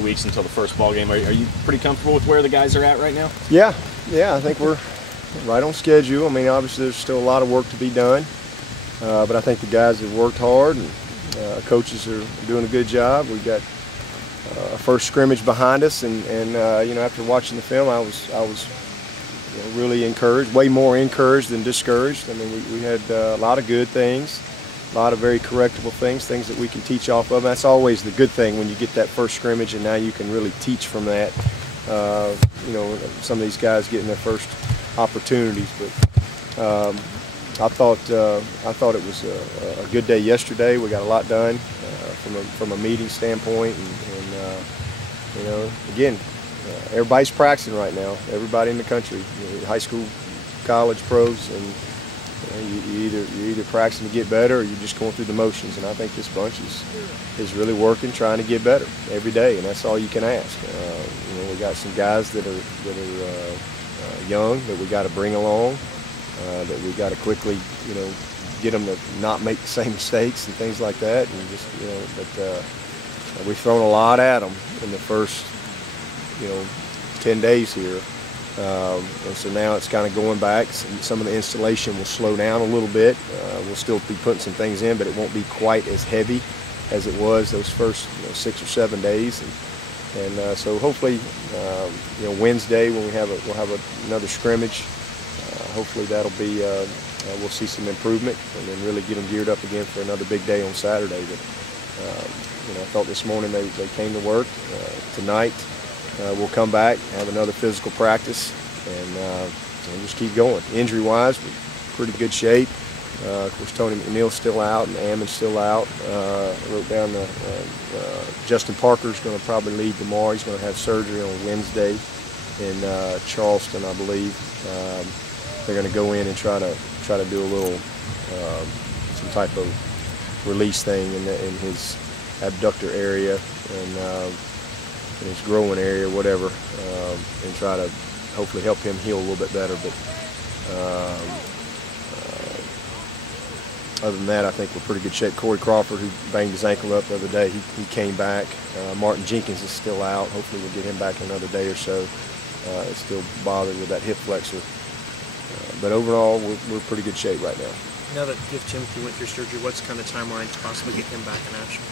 Weeks until the first ball game. Are you pretty comfortable with where the guys are at right now? Yeah, I think we're right on schedule. I mean, obviously there's still a lot of work to be done, but I think the guys have worked hard, and coaches are doing a good job. We've got a first scrimmage behind us, and you know, after watching the film, I was you know, really encouraged, way more encouraged than discouraged. I mean, we had a lot of good things. A lot of very correctable things that we can teach off of. That's always the good thing when you get that first scrimmage, and now you can really teach from that. You know, some of these guys getting their first opportunities. But I thought it was a good day yesterday. We got a lot done from a meeting standpoint, and you know, again, everybody's practicing right now. Everybody in the country, you know, high school, college, pros, and you're either practicing to get better, or you're just going through the motions. And I think this bunch is really working, trying to get better every day, and that's all you can ask. You know, we got some guys that are young that we got to bring along, that we got to quickly, you know, get them to not make the same mistakes and things like that. And just, you know, but we've thrown a lot at them in the first, you know, 10 days here. And so now it's kind of going back. Some of the installation will slow down a little bit. We'll still be putting some things in, but it won't be quite as heavy as it was those first 6 or 7 days. And so hopefully, you know, Wednesday when we'll have another scrimmage. Hopefully that'll be we'll see some improvement, and then really get them geared up again for another big day on Saturday. But you know, I thought this morning they came to work. Tonight. We'll come back, have another physical practice, and just keep going. Injury-wise, we're in pretty good shape. Of course, Tony McNeil's still out, and Ammon's still out. I wrote down Justin Parker's going to probably leave tomorrow. He's going to have surgery on Wednesday in Charleston, I believe. They're going to go in and try to do a little some type of release thing in his abductor area, and in his growing area, whatever, and try to hopefully help him heal a little bit better. But other than that, I think we're in pretty good shape. Corey Crawford, who banged his ankle up the other day, he came back. Martin Jenkins is still out. Hopefully we'll get him back in another day or so. It's still bothered with that hip flexor. But overall, we're in pretty good shape right now. Now that if Timothy went through surgery, what's kind of timeline to possibly get him back in action?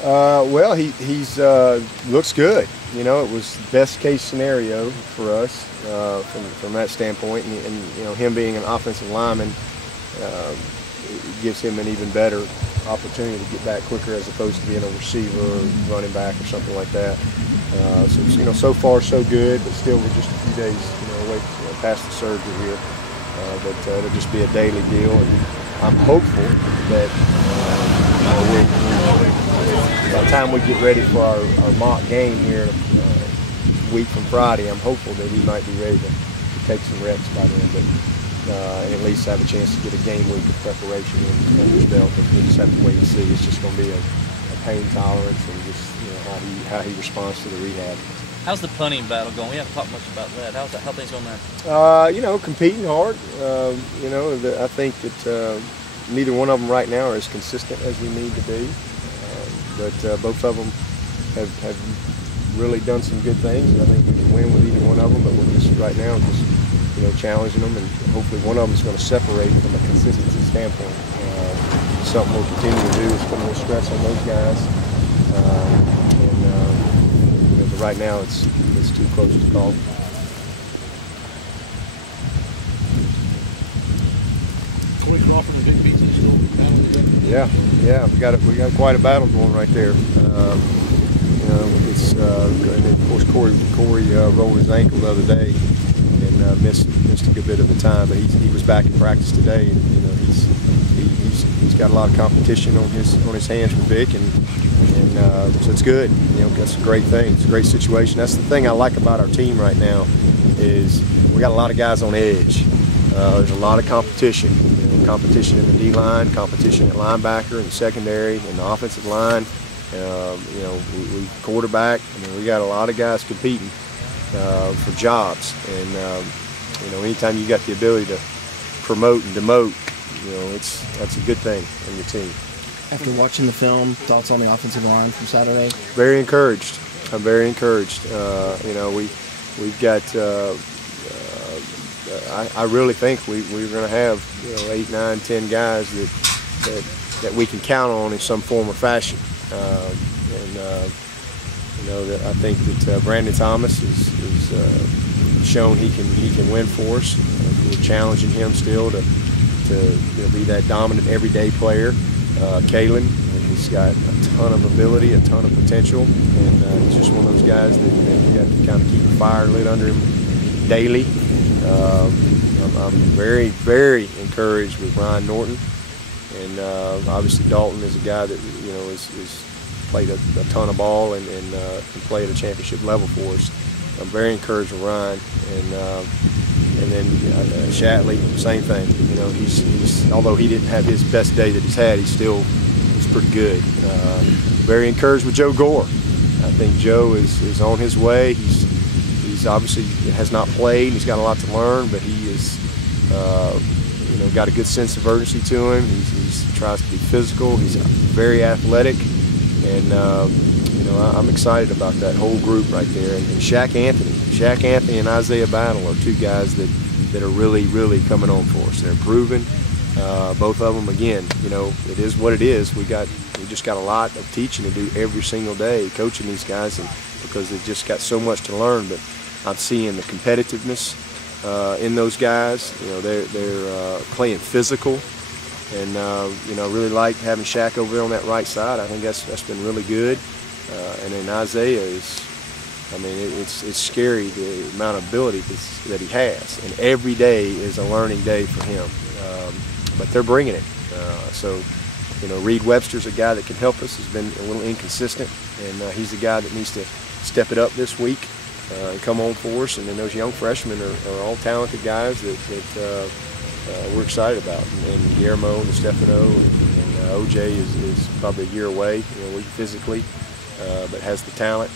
Well, he's looks good. You know, it was best case scenario for us from that standpoint, and you know, him being an offensive lineman it gives him an even better opportunity to get back quicker, as opposed to being a receiver or running back or something like that. So you know, so far so good, but still we're just a few days, you know, away past the surgery here. But it'll just be a daily deal, and I'm hopeful that by the time we get ready for our mock game here a week from Friday, I'm hopeful that he might be ready to take some reps by then, but and at least have a chance to get a game week of preparation under his belt. But we'll just have to wait and see. It's just going to be a pain tolerance, and just, you know, how he responds to the rehab. How's the punting battle going? We haven't talked much about that. How things going there? You know, competing hard. You know, I think that neither one of them right now are as consistent as we need to be. But both of them have really done some good things. I think we can win with either one of them. But we're just right now you know, challenging them, and hopefully one of them is going to separate from a consistency standpoint. Something we'll continue to do is put more stress on those guys. You know, but right now it's too close to call. Corey Crawford and Vic Beasley still battling together? Yeah, we got quite a battle going right there. You know, it's and of course Corey rolled his ankle the other day and missed a good bit of the time, but he was back in practice today, and you know, he's got a lot of competition on his hands with Vic, and so it's good. You know, that's a great thing. It's a great situation. That's the thing I like about our team right now, is we got a lot of guys on edge. There's a lot of competition. You know, competition in the D-line, competition at linebacker and secondary, and the offensive line. You know, we quarterback. I mean, we got a lot of guys competing for jobs, and you know, anytime you got the ability to promote and demote, you know, that's a good thing on your team. After watching the film, thoughts on the offensive line from Saturday? Very encouraged. I'm very encouraged. You know, we've got. I really think we're going to have 8, 9, 10 guys that we can count on in some form or fashion. You know, that I think that Brandon Thomas is shown he can win for us. We're challenging him still to be that dominant everyday player. Kalen, he's got a ton of ability, a ton of potential, and he's just one of those guys that you got to kind of keep a fire lit under him daily. I'm very, very encouraged with Ryan Norton, and obviously Dalton is a guy that is played a ton of ball and can play at a championship level for us. I'm very encouraged with Ryan, and then Shatley, same thing. You know, he's although he didn't have his best day that he's had, he's pretty good. Very encouraged with Joe Gore. I think Joe is on his way. He's obviously has not played. He's got a lot to learn, but he is got a good sense of urgency to him. He tries to be physical. He's very athletic, and I'm excited about that whole group right there. And Shaq Anthony and Isaiah Battle are two guys that are really, really coming on for us. They're improving. Both of them, again, it is what it is. We just got a lot of teaching to do every single day, coaching these guys, and because they've just got so much to learn. But I'm seeing the competitiveness in those guys. They're playing physical, and really like having Shaq over there on that right side. I think that's been really good. And then Isaiah is, it's scary the amount of ability that he has, and every day is a learning day for him. But they're bringing it. So Reed Webster's a guy that can help us. He's been a little inconsistent, and he's the guy that needs to step it up this week and come on for us. And then those young freshmen are all talented guys that we're excited about. And Guillermo and Stefano and OJ is probably a year away, physically, but has the talent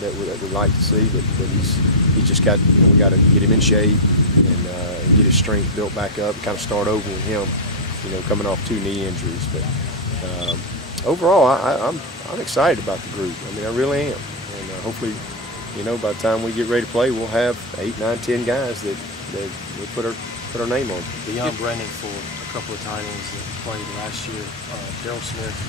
that we'd like to see. But he's just got, we got to get him in shape and get his strength built back up and kind of start over with him, coming off 2 knee injuries. But overall, I'm excited about the group. I really am. And hopefully, by the time we get ready to play, we'll have 8, 9, 10 guys that we'll put our name on. Beyond Brandon, for a couple of tight ends that played last year, Daryl Smith